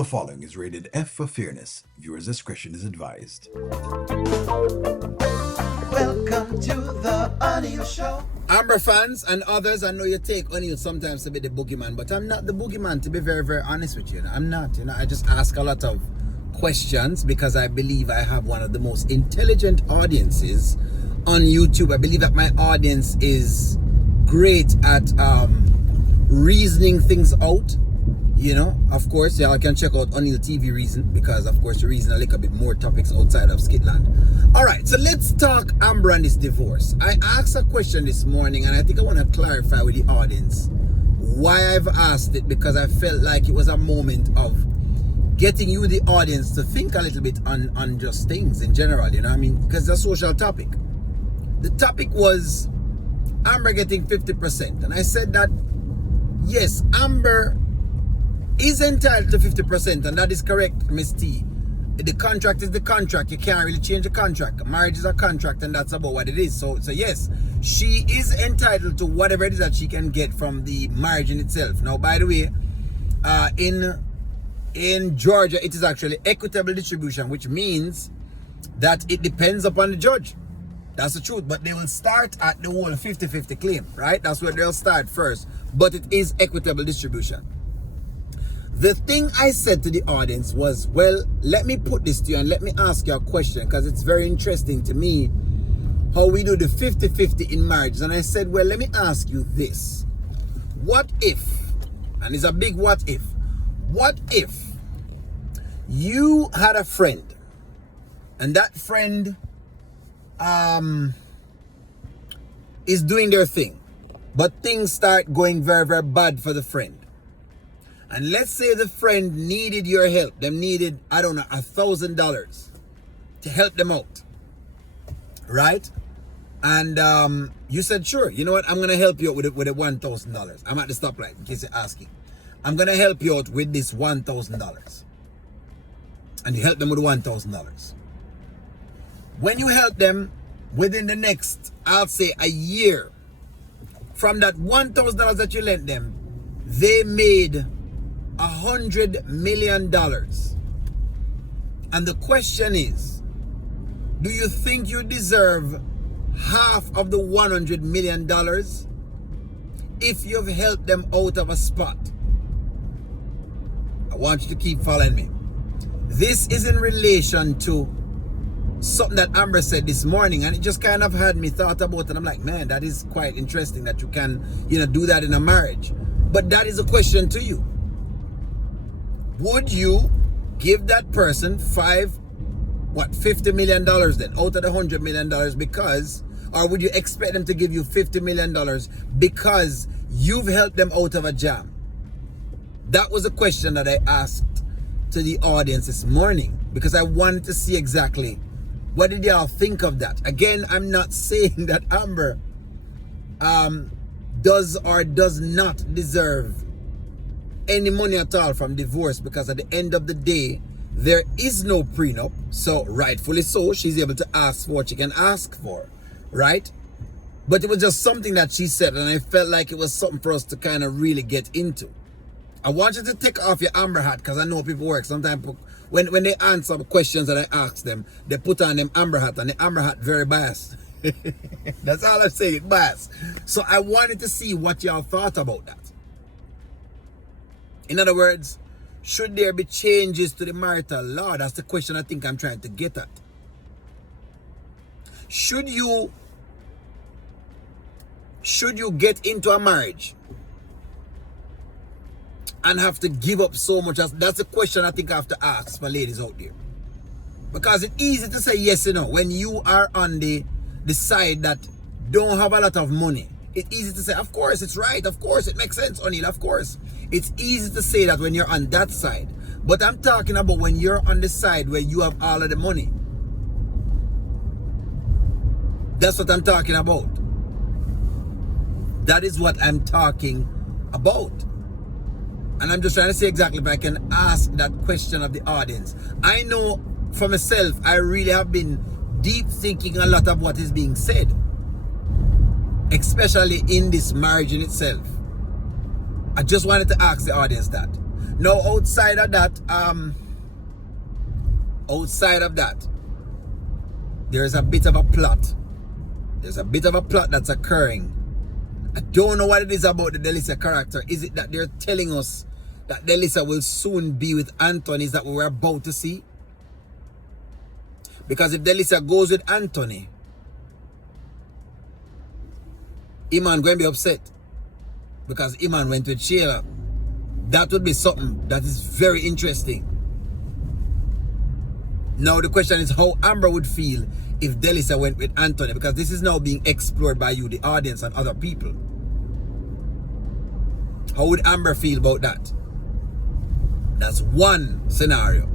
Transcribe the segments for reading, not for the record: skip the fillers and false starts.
The following is rated F for fairness. Viewers' discretion is advised. Welcome to the O'Neil Show. Amber fans and others, I know you take O'Neil sometimes to be the boogeyman, but I'm not the boogeyman, to be very, very honest with you. I'm not. I just ask a lot of questions because I believe I have one of the most intelligent audiences on YouTube. I believe that my audience is great at reasoning things out. Of course, y'all can check out O'Neil TV Reason because, of course, you reason a little bit more topics outside of Skitland. All right, so let's talk Amber and this divorce. I asked a question this morning, and I think I want to clarify with the audience why I've asked it, because I felt like it was a moment of getting you, the audience, to think a little bit on just things in general, because it's a social topic. The topic was Amber getting 50%, and I said that, yes, Amber is entitled to 50%, and that is correct, Miss T. The contract is the contract. You can't really change the contract. Marriage is a contract, and that's about what it is. So yes, she is entitled to whatever it is that she can get from the marriage in itself. Now, by the way, in Georgia, it is actually equitable distribution, which means that it depends upon the judge. That's the truth. But they will start at the whole 50-50 claim, right? That's where they'll start first. But it is equitable distribution. The thing I said to the audience was, well, let me put this to you and let me ask you a question, because it's very interesting to me how we do the 50-50 in marriage. And I said, well, let me ask you this. What if, and it's a big what if you had a friend and that friend is doing their thing, but things start going very, very bad for the friend. And let's say the friend needed your help. Them needed, I don't know, $1,000 to help them out. Right? And you said, sure, you know what? I'm going to help you out with the $1,000. I'm at the stoplight in case you're asking. I'm going to help you out with this $1,000. And you help them with $1,000. When you help them within the next, I'll say a year, from that $1,000 that you lent them, they made $100 million. And the question is, do you think you deserve half of the $100 million if you've helped them out of a spot? I want you to keep following me. This is in relation to something that Amber said this morning, and it just kind of had me thought about it. I'm like, man, that is quite interesting that you can, do that in a marriage. But that is a question to you. Would you give that person $50 million then out of the $100 million because, or would you expect them to give you $50 million because you've helped them out of a jam? That was a question that I asked to the audience this morning because I wanted to see exactly what did y'all think of that. Again, I'm not saying that Amber does or does not deserve any money at all from divorce, because at the end of the day there is no prenup, so rightfully so she's able to ask for what she can ask for, right? But it was just something that she said, and I felt like it was something for us to kind of really get into. I want you to take off your Amber hat, because I know people work sometimes when they answer questions that I ask them, they put on them Amber hat, and the Amber hat very biased. That's all I'm saying, biased. So I wanted to see what y'all thought about that. In other words, should there be changes to the marital law? That's the question I think I'm trying to get at. Should you get into a marriage and have to give up so much? That's the question I think I have to ask for ladies out there. Because it's easy to say yes, when you are on the side that don't have a lot of money. It's easy to say, of course, it's right. Of course, it makes sense, O'Neil. Of course. It's easy to say that when you're on that side. But I'm talking about when you're on the side where you have all of the money. That's what I'm talking about. That is what I'm talking about. And I'm just trying to see exactly if I can ask that question of the audience. I know for myself, I really have been deep thinking a lot of what is being said, especially in this marriage in itself. I just wanted to ask the audience that. Now, outside of that, there's a bit of a plot. There's a bit of a plot that's occurring. I don't know what it is about the Delicia character. Is it that they're telling us that Delicia will soon be with Anthony? Is that what we're about to see? Because if Delicia goes with Anthony, Iman going to be upset. Because Iman went with Shayla. That would be something that is very interesting. Now the question is how Amber would feel if Delicia went with Anthony, because this is now being explored by you, the audience, and other people. How would Amber feel about that? That's one scenario.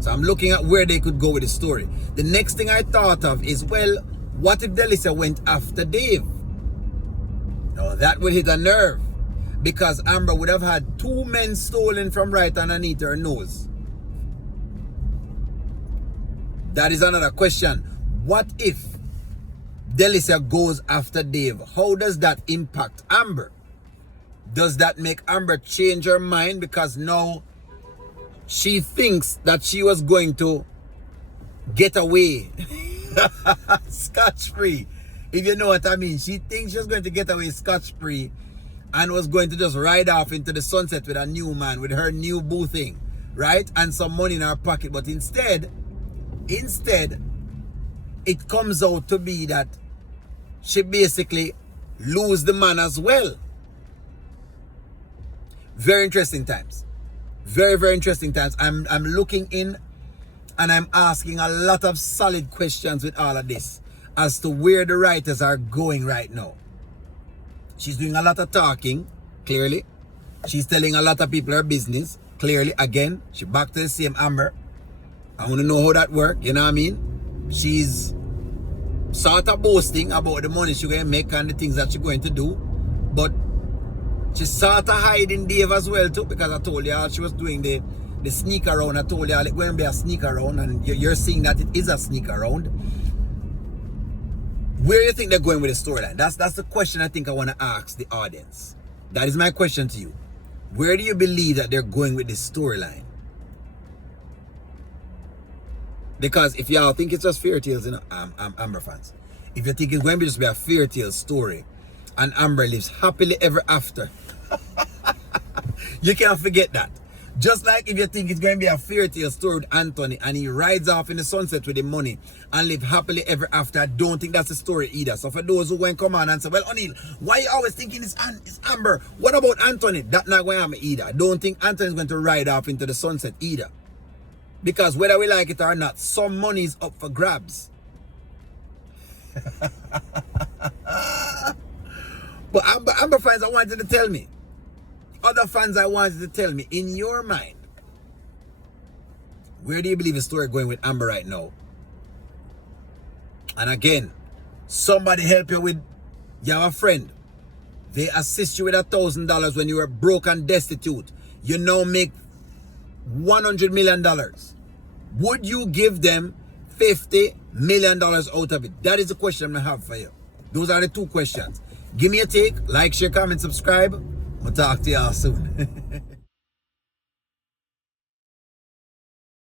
So I'm looking at where they could go with the story. The next thing I thought of is, well, what if Delicia went after Dave? Now that would hit a nerve, because Amber would have had 2 men stolen from right underneath her nose. That is another question. What if Delicia goes after Dave? How does that impact Amber? Does that make Amber change her mind because now she thinks that she was going to get away scotch-free? If you know what I mean. She thinks she was going to get away scotch-free and was going to just ride off into the sunset with a new man, with her new boo thing, right? And some money in her pocket. But instead, it comes out to be that she basically lose the man as well. Very interesting times. Very, very interesting times. I'm looking in and I'm asking a lot of solid questions with all of this as to where the writers are going right now. She's doing a lot of talking, clearly. She's telling a lot of people her business, clearly. Again, she back to the same Amber. I want to know how that works, you know what I mean? She's sort of boasting about the money she's going to make and the things that she's going to do. But she's sort of hiding Dave as well too, because I told you she was doing the sneak around. I told you it's going to be a sneak around, and you're seeing that it is a sneak around. Where do you think they're going with the storyline? That's the question I think I want to ask the audience. That is my question to you. Where do you believe that they're going with this storyline? Because if y'all think it's just fairy tales, you know, Amber fans, if you think it's going to just be a fairy tale story and Amber lives happily ever after, you can't forget that. Just like if you think it's going to be a fairy tale story with Anthony and he rides off in the sunset with the money and live happily ever after, I don't think that's the story either. So for those who go and come on and say, well, O'Neal, why are you always thinking it's Amber? What about Anthony? That's not going to happen either. I don't think Anthony's going to ride off into the sunset either. Because whether we like it or not, some money is up for grabs. But Amber fans, I wanted to tell me. Other fans, I wanted to tell me, in your mind, where do you believe the story going with Amber right now? And again, somebody help you with, you have a friend. They assist you with $1,000 when you were broke and destitute. You now make $100 million. Would you give them $50 million out of it? That is the question I have for you. Those are the two questions. Give me a take, like, share, comment, subscribe. I'll talk to y'all soon.